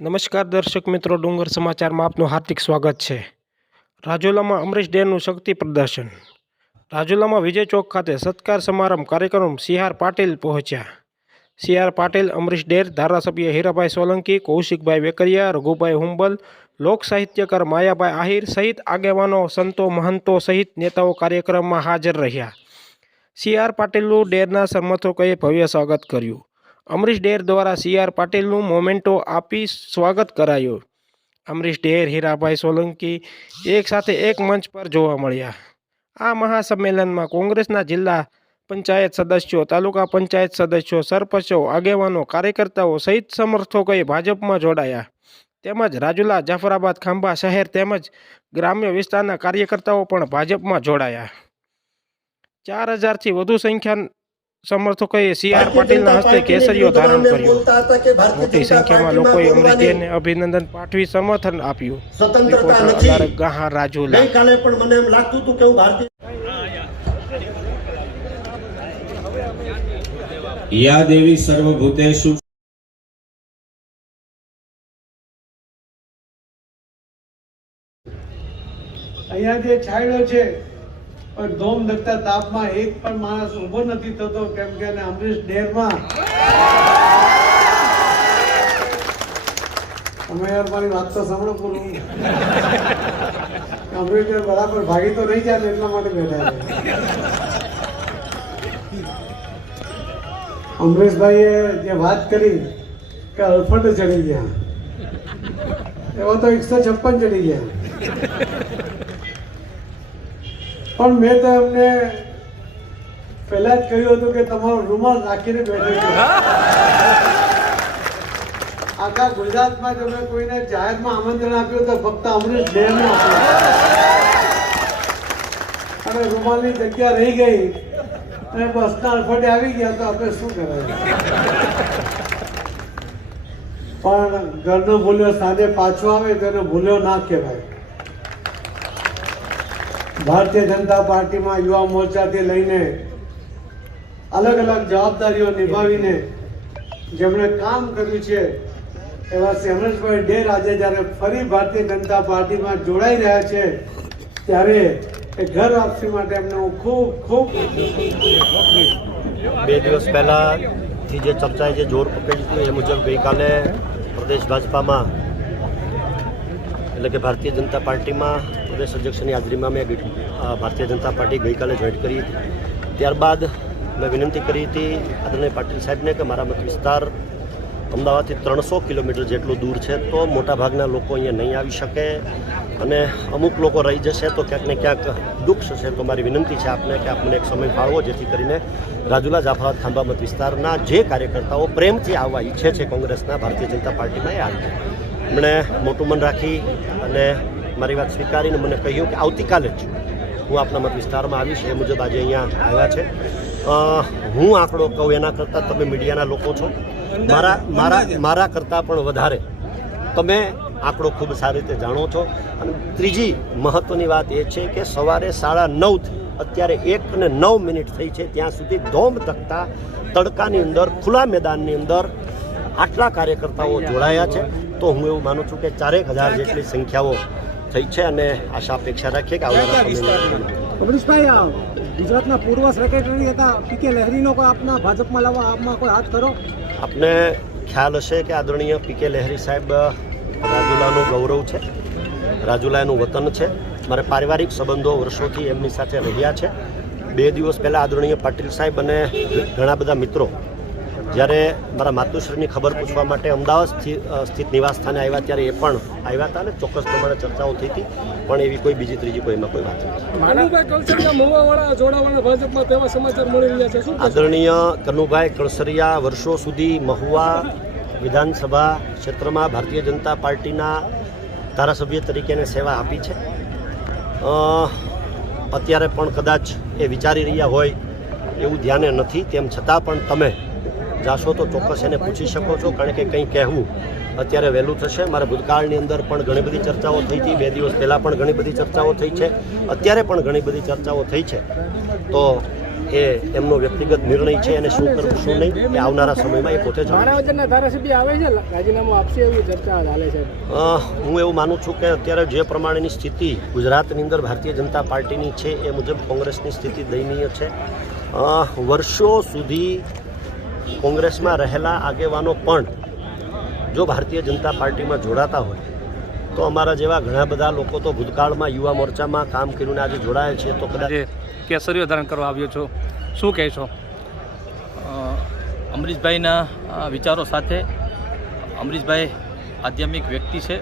નમસ્કાર દર્શક મિત્રો, ડુંગર સમાચારમાં આપનું હાર્દિક સ્વાગત છે. રાજુલામાં અમરીશ ડેરનું શક્તિ પ્રદર્શન. રાજુલામાં વિજય ચોક ખાતે સત્કાર સમારંભ કાર્યક્રમ સીઆર પાટીલ પહોંચ્યા. સીઆર પાટીલ, અમરીશ ડેર, ધારાસભ્ય હીરાભાઈ સોલંકી, કૌશિકભાઈ વેકરિયા, રઘુભાઈ હુંબલ, લોક સાહિત્યકાર માયાભાઈ આહિર સહિત આગેવાનો, સંતો, મહંતો સહિત નેતાઓ કાર્યક્રમમાં હાજર રહ્યા. સી આર પાટીલનું ડેરના સમર્થકોએ ભવ્ય સ્વાગત કર્યું. અમરીશ ડેર દ્વારા સી આર પાટીલનું મોમેન્ટો આપી સ્વાગત કરાયું. અમરીશ ડેર, હીરાભાઈ સોલંકી એક સાથે એક મંચ પર જોવા મળ્યા. આ મહાસંમેલનમાં કોંગ્રેસના જિલ્લા પંચાયત સદસ્યો, તાલુકા પંચાયત સદસ્યો, સરપંચો, આગેવાનો, કાર્યકર્તાઓ સહિત સમર્થકોએ ભાજપમાં જોડાયા. તેમજ રાજુલા, જાફરાબાદ, ખાંભા શહેર તેમજ ગ્રામ્ય વિસ્તારના કાર્યકર્તાઓ પણ ભાજપમાં જોડાયા. ચાર હજારથી વધુ સંખ્યા સમર્થકોએ સી આર પાટીલના હસ્તે કેસરીઓ ધારણ કર્યો. મોટી સંખ્યામાં લોકોએ અમરીશ અભિનંદન પાઠવી સમર્થન આપ્યું. સ્વતંત્રતા રિપોર્ટર ગાહા રાજુલા. ગઈકાલે પણ મને એમ લાગતું હતું કે હું ભારતીય યા દેવી સર્વભૂતેષુ અહીંયા જે છાંયડો છે પણ ધોમ ધકતા તાપમાં એક પણ માણસ ઊભો નથી થતો, કેમ કે અમરીશ ડેરમાં. તમે યાર મારી વાત તો સાંભળો પૂરું. અમરીશ ડેર બરાબર ભાગી તો નહીં જાય એટલા માટે બેઠા અમરીશભાઈએ જે વાત કરી કે અલ્ફડ ચડી ગયા. એવા તો એકસો છપ્પન ચડી ગયા. પણ મેં તો એમને પહેલા જ કહ્યું હતું કે તમારો રૂમાલ રાખીને બેઠો આખા ગુજરાતમાં તમે કોઈને જાહેરમાં આમંત્રણ આપ્યું તો ફક્ત અમરીશ ડેરને આપ્યું. અને રૂમાલની જગ્યા રહી ગઈ. અને બસના અડફડે આવી ગયા તો આપણે શું કરાય? પણ ઘરનો ભૂલ્યો સાંજે પાછો આવે તો એને ભૂલ્યો ના કહેવાય. ભારતીય જનતા પાર્ટીમાં યુવા મોરચાથી લઈને અલગ અલગ જવાબદારીઓ નિભાવીને જેમણે કામ કર્યું છે, એવા શ્રી અમરેશભાઈ ડેર આજે જ્યારે ફરી ભારતીય જનતા પાર્ટીમાં જોડાઈ રહ્યા છે, ત્યારે એ ઘર વાપસી માટે એમને હું ખૂબ ખૂબ બે દિવસ પહેલાંથી જે ચર્ચાએ જે જોર પકડ્યું હતું એ મુજબ ગઈકાલે પ્રદેશ ભાજપામાં, એટલે કે ભારતીય જનતા પાર્ટીમાં પ્રદેશ અધ્યક્ષની હાજરીમાં મેં ભારતીય જનતા પાર્ટી ગઈકાલે જોઈન્ટ કરી હતી. ત્યારબાદ મેં વિનંતી કરી હતી આદરણીય પાટીલ સાહેબને કે મારા મત વિસ્તાર અમદાવાદથી ત્રણસો કિલોમીટર જેટલું દૂર છે તો મોટાભાગના લોકો અહીંયા નહીં આવી શકે અને અમુક લોકો રહી જશે તો ક્યાંક ને ક્યાંક દુઃખ થશે. તો મારી વિનંતી છે આપને કે આપને એક સમય ફાળવો જેથી કરીને રાજુલા જાફરાબાદ ખાંભા મત વિસ્તારના જે કાર્યકર્તાઓ પ્રેમથી આવવા ઈચ્છે છે કોંગ્રેસના ભારતીય જનતા પાર્ટીમાં એ આવી એમણે મોટું મન રાખી અને મારી વાત સ્વીકારીને મને કહ્યું કે આવતીકાલે જ હું આપના મત વિસ્તારમાં આવીશ. એ મુજબ આજે અહીંયા આવ્યા છે. હું આંકડો કહું એના કરતાં તમે મીડિયાના લોકો છો. મારા મારા મારા કરતાં પણ વધારે તમે આંકડો ખૂબ સારી રીતે જાણો છો. અને ત્રીજી મહત્ત્વની વાત એ છે કે સવારે સાડા નવથી અત્યારે એક ને નવ મિનિટ થઈ છે. ત્યાં સુધી ધોમ તકતા તડકાની અંદર, ખુલ્લા મેદાનની અંદર આટલા કાર્યકર્તાઓ જોડાયા છે. તો હું એવું માનું છું કે ચારેક હજાર જેટલી સંખ્યાઓ થઈ છે અને આશા અપેક્ષા રાખીએ કે આવનારા ગુજરાતના પૂર્વ સેક્રેટરી હતા પી કે લહેરીનો કોઈ આપના ભાજપમાં લાવવા આપમાં કોઈ હાથ ખરો? આપને ખ્યાલ હશે કે આદરણીય પી કે લહેરી સાહેબ રાજુલાનું ગૌરવ છે રાજુલા એનું વતન છે. મારે પારિવારિક સંબંધો વર્ષોથી એમની સાથે રહ્યા છે. બે દિવસ પહેલાં આદરણીય પાટીલ સાહેબ અને ઘણા બધા મિત્રો જ્યારે મારા માતુશ્રીની ખબર પૂછવા માટે અમદાવાદ સ્થિ- સ્થિત નિવાસ સ્થાને આવ્યા ત્યારે એ પણ આવ્યા હતા અને ચોક્કસ પ્રમાણે ચર્ચાઓ થઈ હતી પણ એવી કોઈ બીજી ત્રીજી કોઈ એમાં કોઈ વાત નથી? આદરણીય કનુભાઈ કળસરિયા વર્ષો સુધી મહુવા વિધાનસભા ક્ષેત્રમાં ભારતીય જનતા પાર્ટીના ધારાસભ્ય તરીકે એને સેવા આપી છે. અત્યારે પણ કદાચ એ વિચારી રહ્યા હોય એવું ધ્યાને નથી તેમ છતાં પણ તમે જાશો તો ચોક્કસ એને પૂછી શકો છો. કારણ કે કંઈ કહેવું અત્યારે વહેલું થશે. મારા ભૂતકાળની અંદર પણ ઘણી બધી ચર્ચાઓ થઈ હતી. બે દિવસ પહેલાં પણ ઘણી બધી ચર્ચાઓ થઈ છે. અત્યારે પણ ઘણી બધી ચર્ચાઓ થઈ છે. તો એ એમનો વ્યક્તિગત નિર્ણય છે અને શું કરવું શું નહીં એ આવનારા સમયમાં એ પોતે ધારાસભ્ય આવે છે? રાજીનામું આપશે એવી ચર્ચા ચાલે છે. હું એવું માનું છું કે અત્યારે જે પ્રમાણેની સ્થિતિ ગુજરાતની અંદર ભારતીય જનતા પાર્ટીની છે એ મુજબ કોંગ્રેસની સ્થિતિ દયનીય છે. વર્ષો સુધી કોંગ્રેસમાં રહેલા આગેવાનો પણ જો ભારતીય જનતા પાર્ટીમાં જોડાતા હોય તો અમારા જેવા ઘણા બધા લોકો તો ભૂતકાળમાં યુવા મોરચામાં કામ કરીને આજે જોડાયા છે તો કદાચ કેસરીઓ ધારણ કરવા આવ્યો છો. શું કહેશો છો? અમરીશભાઈના વિચારો સાથે અમરીશભાઈ આધ્યાત્મિક વ્યક્તિ છે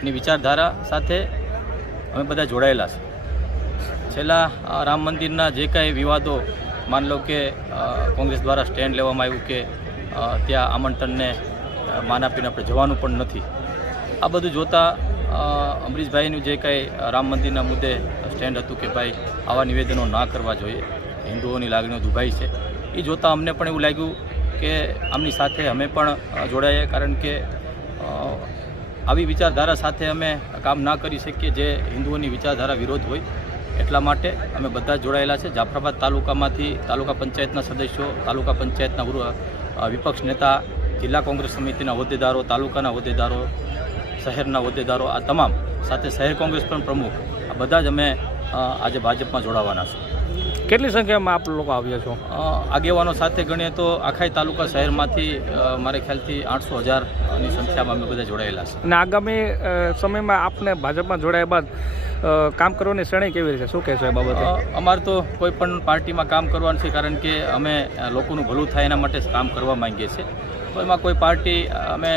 એની વિચારધારા સાથે અમે બધા જોડાયેલા છે. છેલ્લા રામ મંદિરના જે કાંઈ વિવાદો માન લો કે કોંગ્રેસ દ્વારા સ્ટેન્ડ લેવામાં આવ્યું કે ત્યાં આમંત્રણને માન આપીને આપણે જવાનું પણ નથી. આ બધું જોતાં અમરીશભાઈનું જે કાંઈ રામ મંદિરના મુદ્દે સ્ટેન્ડ હતું કે ભાઈ, આવા નિવેદનો ના કરવા જોઈએ, હિન્દુઓની લાગણીઓ દુભાઈ છે, એ જોતાં અમને પણ એવું લાગ્યું કે આમની સાથે અમે પણ જોડાઈએ કારણ કે આવી વિચારધારા સાથે અમે કામ ના કરી શકીએ જે હિન્દુઓની વિચારધારા વિરોધ હોય એટલા માટે અમે બધા જોડાયેલા છે. જાફરાબાદ તાલુકામાંથી તાલુકા પંચાયતના સદસ્યો, તાલુકા પંચાયતના વિપક્ષ નેતા, જિલ્લા કોંગ્રેસ સમિતિના હોદ્દેદારો, તાલુકાના હોદ્દેદારો, શહેરના હોદ્દેદારો, આ તમામ સાથે શહેર કોંગ્રેસ પણ પ્રમુખ. આ બધા જ અમે આજે ભાજપમાં જોડાવાના છે. કેટલી સંખ્યામાં આપ લોકો આવ્યા છો? આગેવાનો સાથે ગણીએ તો આખાઈ તાલુકા શહેરમાંથી મારે ખ્યાલથી આઠસો હજારની સંખ્યામાં અમે બધા જોડાયેલા છે. અને આગામી સમયમાં આપને ભાજપમાં જોડાયા બાદ કામ કરવાની શ્રેણી કેવી રીતે શું કહેશો એ બાબતે? અમારે તો કોઈ પણ પાર્ટીમાં કામ કરવાનું છે કારણ કે અમે લોકોનું ભલું થાય એના માટે જ કામ કરવા માંગીએ છીએ. તો એમાં કોઈ પાર્ટી અમે